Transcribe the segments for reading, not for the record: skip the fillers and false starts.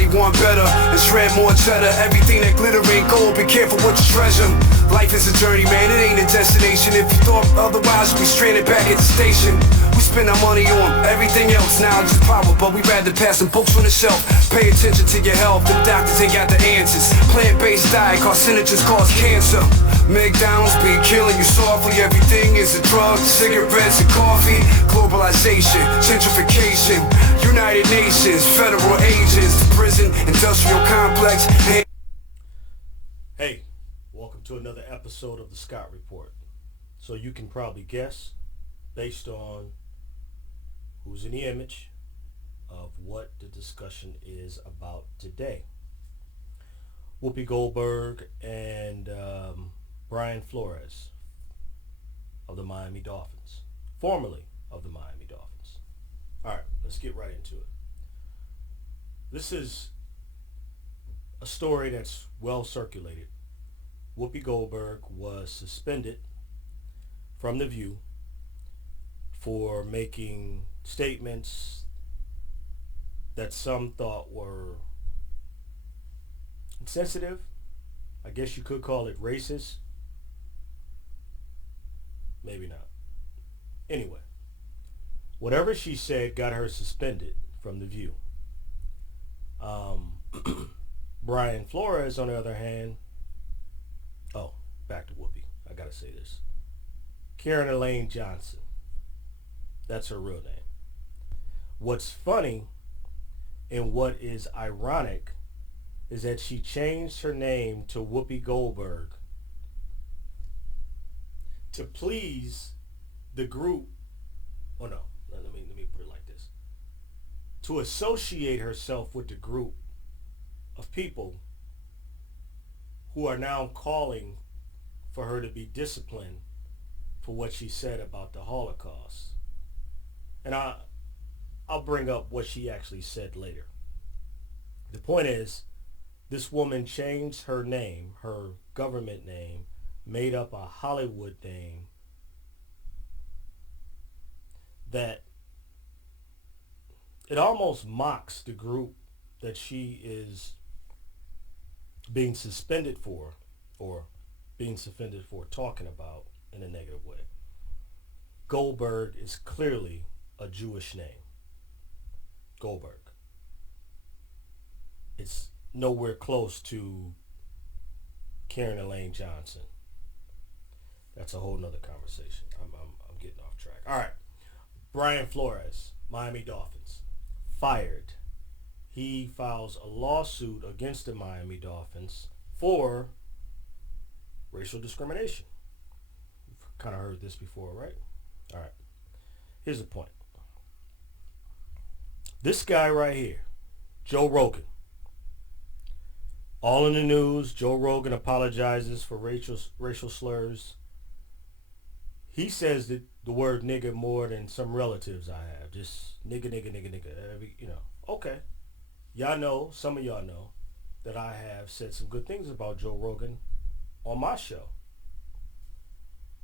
Everybody want better and shred more cheddar. Everything that glitter ain't gold, be careful what you treasure. Life is a journey, man, it ain't a destination. If you thought otherwise, you'd be stranded back at the station. We spend our money on everything else, now just power, but we rather pass some books on the shelf. Pay attention to your health, the doctors ain't got the answers. Plant-based diet, carcinogens cause cancer. McDonald's be killing you softly. Everything is a drug, cigarettes and coffee. Globalization, gentrification, United Nations, federal agents, the prison, industrial complex. Hey, welcome to another episode of the Scott Report. So you can probably guess, based on who's in the image, of what the discussion is about today. Whoopi Goldberg and Brian Flores of the Miami Dolphins, formerly of the Miami Dolphins. All right, let's get right into it. This is a story that's well circulated. Whoopi Goldberg was suspended from The View for making statements that some thought were insensitive. I guess you could call it racist. Maybe not. Anyway, whatever she said got her suspended from The View. Brian Flores, on the other hand, back to Whoopi. I gotta say this. Karen Elaine Johnson. That's her real name. What's funny and what is ironic is that she changed her name to Whoopi Goldberg to please the group. Let me put it like this. To associate herself with the group of people who are now calling for her to be disciplined for what she said about the Holocaust. And I'll bring up what she actually said later. The point is, this woman changed her name, her government name, made up a Hollywood name that it almost mocks the group that she is being suspended for, or being suspended for talking about in a negative way. Goldberg is clearly a Jewish name. Goldberg. It's nowhere close to Karen Elaine Johnson. That's a whole nother conversation. I'm getting off track. All right. Brian Flores, Miami Dolphins, fired. He files a lawsuit against the Miami Dolphins for racial discrimination. You've kind of heard this before, right? All right. Here's the point. This guy right here, Joe Rogan, all in the news. Joe Rogan apologizes for racial slurs. He says that the word nigga more than some relatives I have. Just nigga. Okay. Y'all know, some of y'all know, that I have said some good things about Joe Rogan on my show.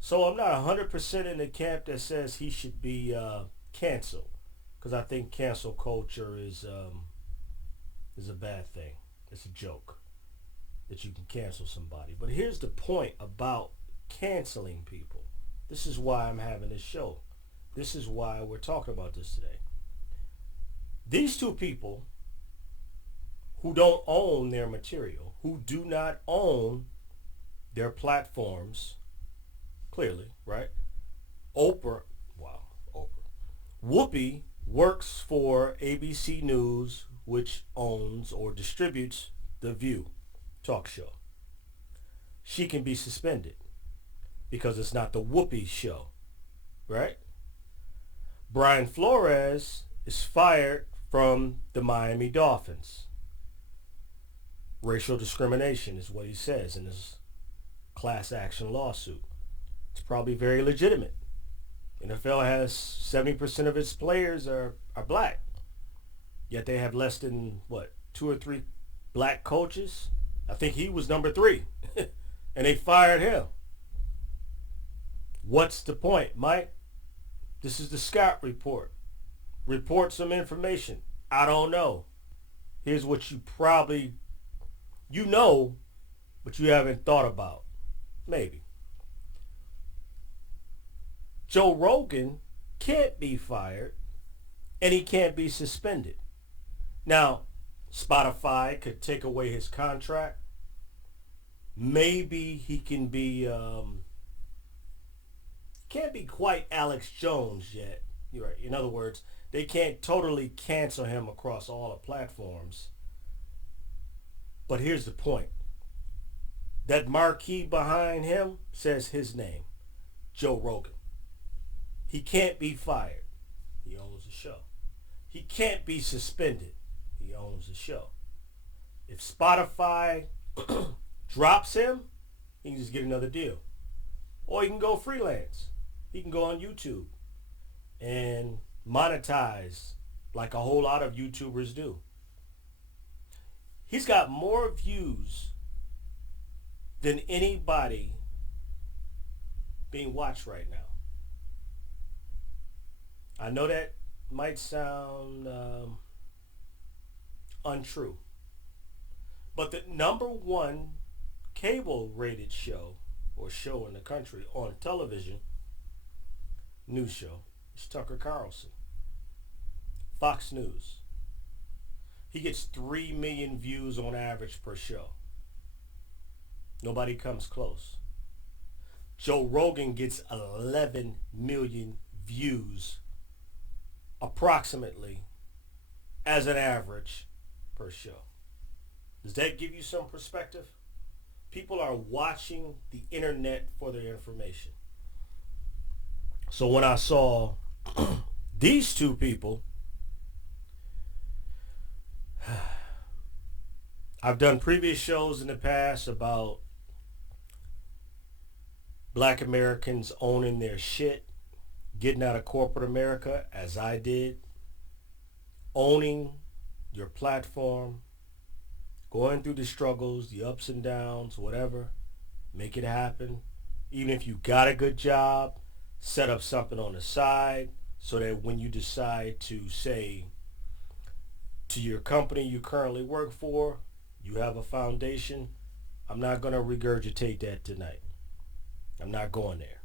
So I'm not 100% in the camp that says he should be canceled. Because I think cancel culture is a bad thing. It's a joke that you can cancel somebody. But here's the point about canceling people. This is why I'm having this show. This is why we're talking about this today. These two people who don't own their material, who do not own their platforms, clearly, right? Oprah. Whoopi works for ABC News, which owns or distributes The View talk show. She can be suspended because it's not the Whoopi show, right? Brian Flores is fired from the Miami Dolphins. Racial discrimination is what he says in his class action lawsuit. It's probably very legitimate. NFL has 70% of its players are black. Yet they have less than, 2 or 3 black coaches? I think he was number 3. And they fired him. What's the point, Mike? This is the Scott Report. Report some information. I don't know. Here's what you probably, you know, but you haven't thought about. Maybe. Joe Rogan can't be fired and he can't be suspended. Now, Spotify could take away his contract. Maybe he can be, can't be quite Alex Jones yet. You're right. In other words, they can't totally cancel him across all the platforms. But here's the point. That marquee behind him says his name, Joe Rogan. He can't be fired. He owns the show. He can't be suspended. He owns the show. If Spotify drops him, he can just get another deal. Or he can go freelance. He can go on YouTube and monetize like a whole lot of YouTubers do. He's got more views than anybody being watched right now. I know that might sound untrue, but the number one cable rated show or show in the country on television, news show, is Tucker Carlson. Fox News. He gets 3 million views on average per show. Nobody comes close. Joe Rogan gets 11 million views approximately as an average per show. Does that give you some perspective? People are watching the internet for their information. So when I saw these two people, I've done previous shows in the past about black Americans owning their shit, getting out of corporate America, as I did, owning your platform, going through the struggles, the ups and downs, whatever, make it happen. Even if you got a good job, set up something on the side so that when you decide to say to your company you currently work for, you have a foundation. I'm not going to regurgitate that tonight. I'm not going there.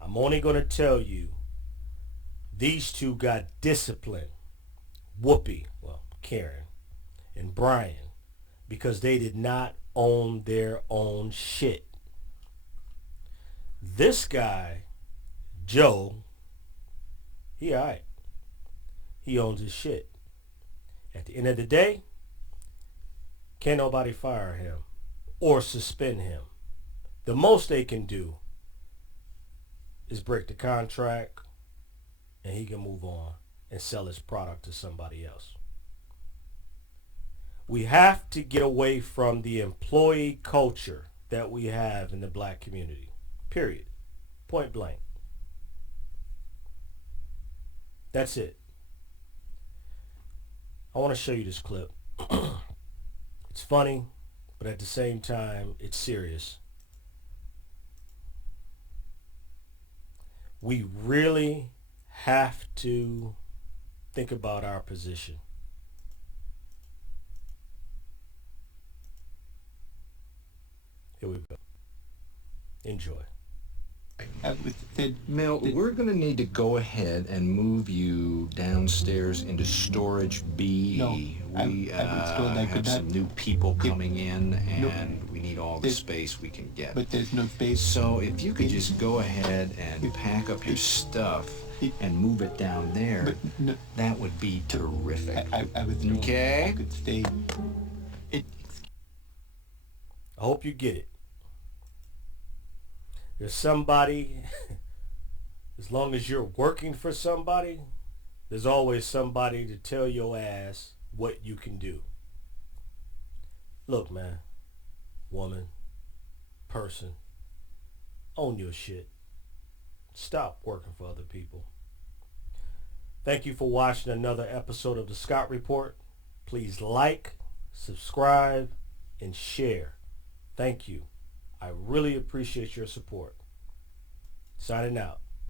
I'm only going to tell you these two got discipline. Whoopi, well, Karen, and Brian, because they did not own their own shit. This guy, Joe, he alright. He owns his shit. At the end of the day, can't nobody fire him or suspend him. The most they can do is break the contract and he can move on and sell his product to somebody else. We have to get away from the employee culture that we have in the black community. Period. Point blank. That's it. I want to show you this clip. It's funny, but at the same time, it's serious. We really have to think about our position. Here we go. Enjoy. Mel, we're going to need to go ahead and move you downstairs into storage B. We have some new people coming in, and we need all the space we can get. But there's no space. So if you could just go ahead and pack up your stuff and move it down there, that would be terrific. I was okay? I could stay. I hope you get it. There's somebody, as long as you're working for somebody, there's always somebody to tell your ass what you can do. Look, man, woman, person, own your shit. Stop working for other people. Thank you for watching another episode of The Scott Report. Please like, subscribe, and share. Thank you. I really appreciate your support. Signing out.